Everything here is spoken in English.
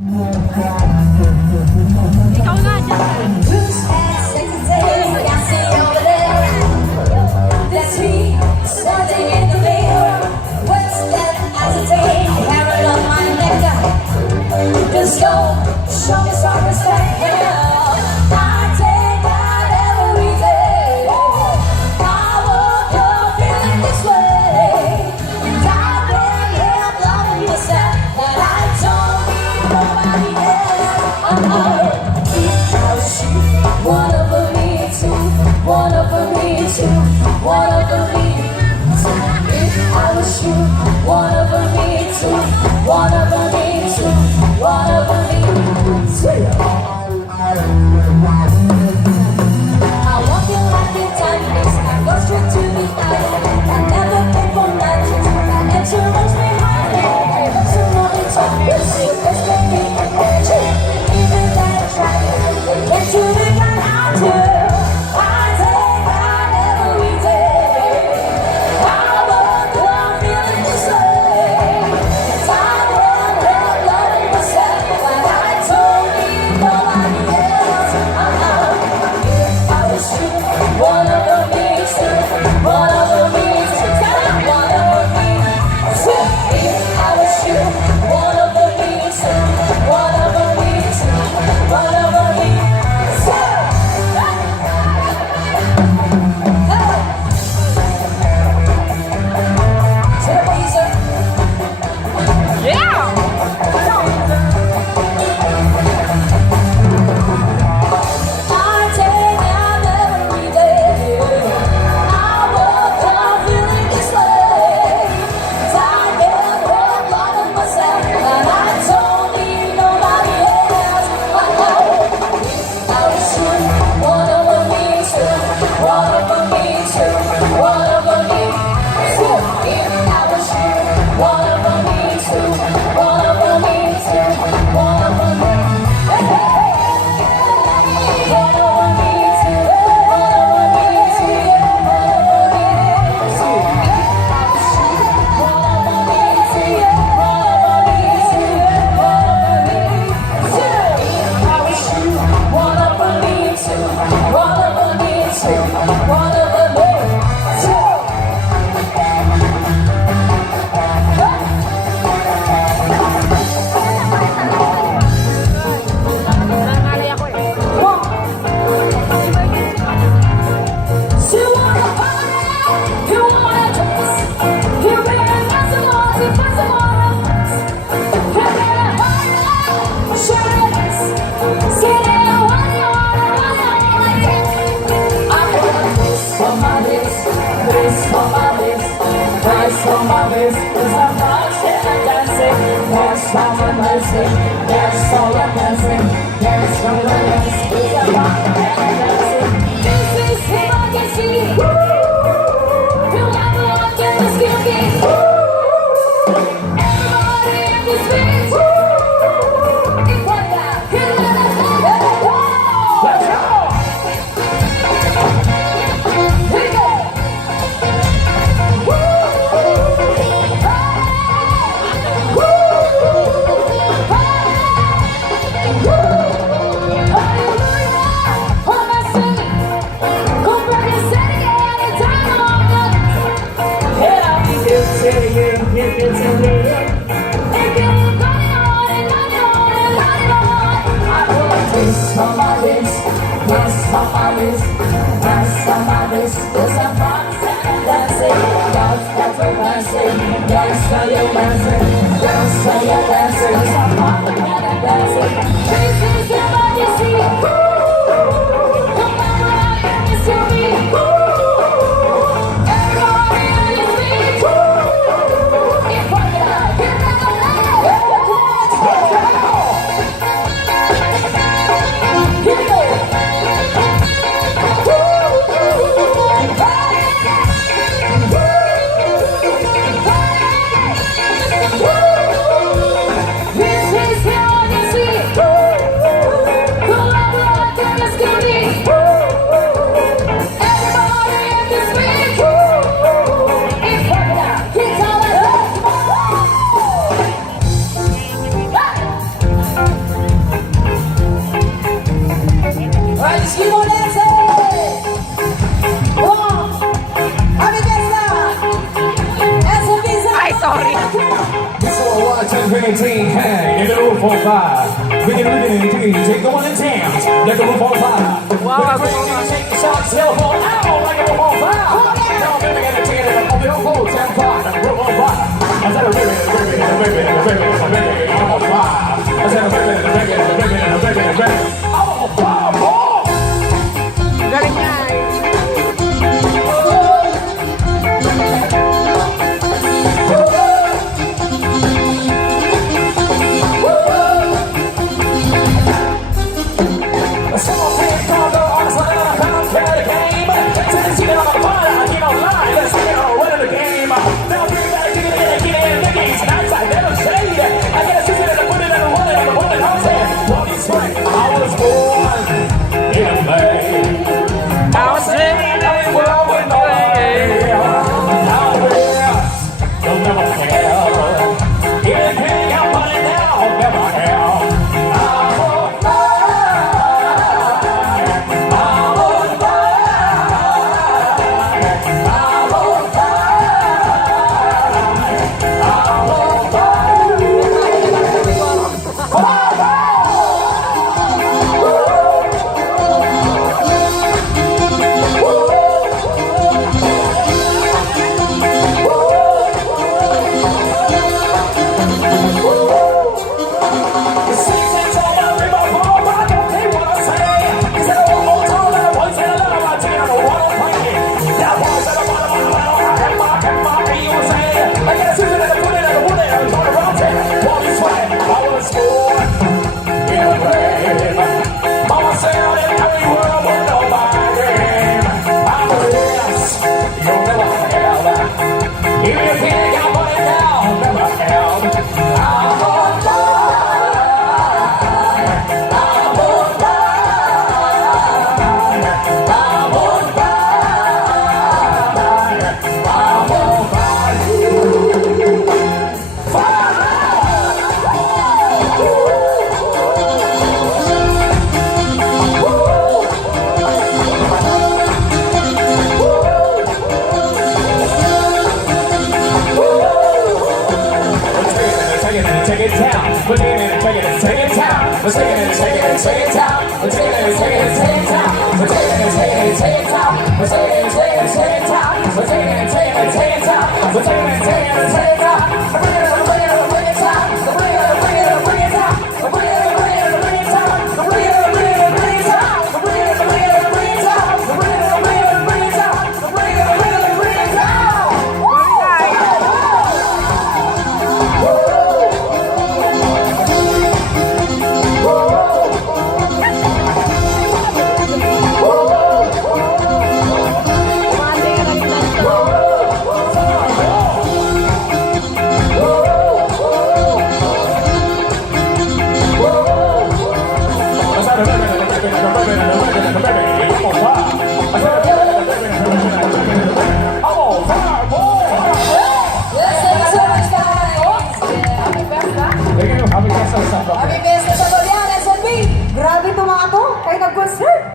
Ikaw nga dyan. Just go, show me some respect. I take out every day. I woke up feeling this way. And I've been here loving myself, but I don't need nobody else. If I was you, one over me too, one over me too, one over me too. If I was you, one over me too, one over me too, one over me too. I walk in like a timeless, I go straight to the fire. I never pay for matches, I enter runs behind me. But you know it's obvious, it's baby energy. Even that I try, get to the ground out too. I take out every day. I woke up feeling this way. I can't help loving myself, but I don't need nobody else. If I was you, one over me too, one over me too, one over me too. If I was you, one over me too, one over me too, one over me too. Hey, Weezer. Yeah! I take out every day. I woke up feeling this way. I can't help loving myself, and I don't need nobody else. If I was you, one over me too, one over me too, one over me too. If I was you, one over me too, one over me too, one over me. Hey, hey, hey. One over me too, one over me too, one over me too. If I was you, one over me too, one over me too, one over me too. If I was you, one over me too, one over me too, one over me too. Nangalay ako eh. One. So you wanna party, you wanna dance, you really got some more, you got some more. You gotta party, share it, say that what you want. I wanna twist on my wrist, twist on my wrist, twist on my wrist. 'Cause I'm dancing and dancing, that's all I'm dancing, that's all I'm dancing, that's all I'm dancing. It's a rock and dancing. This is democracy. You never want to escape me. Everybody in this beat. It's like that. Let's go. Here we go. Here we go. roof on fire. Riggin', take the one in town. Let the roof on fire. Wow, Take the shot, cell phone out like a roof on fire. Now I'm living in a chair and I'm on the town fire. The roof on fire. I said a ribbon, I'm on fire. I said a ribbon, I'm on fire, boy. Galing niya. Someone said, "Come on, I'm sliding on a pound, play the game." Since you see me on the fire, I get online. Let's get on running the game. Now bring back, get in, Mickey's nights. I never shade. I get a season and I put it in the running. I'm a running home saying, "Walk this way." I was born in May. I was saying that we were with no way. Now we're, you'll never fail. Anything I'm running now, I'll never fail. We're taking it, taking it, taking time. We're taking it, taking it, taking time. We're taking it, taking it, taking time. We're taking it, taking it, taking time. We're taking it, taking it, taking time. We're taking it, taking it, taking time. We're taking it, taking it, taking time.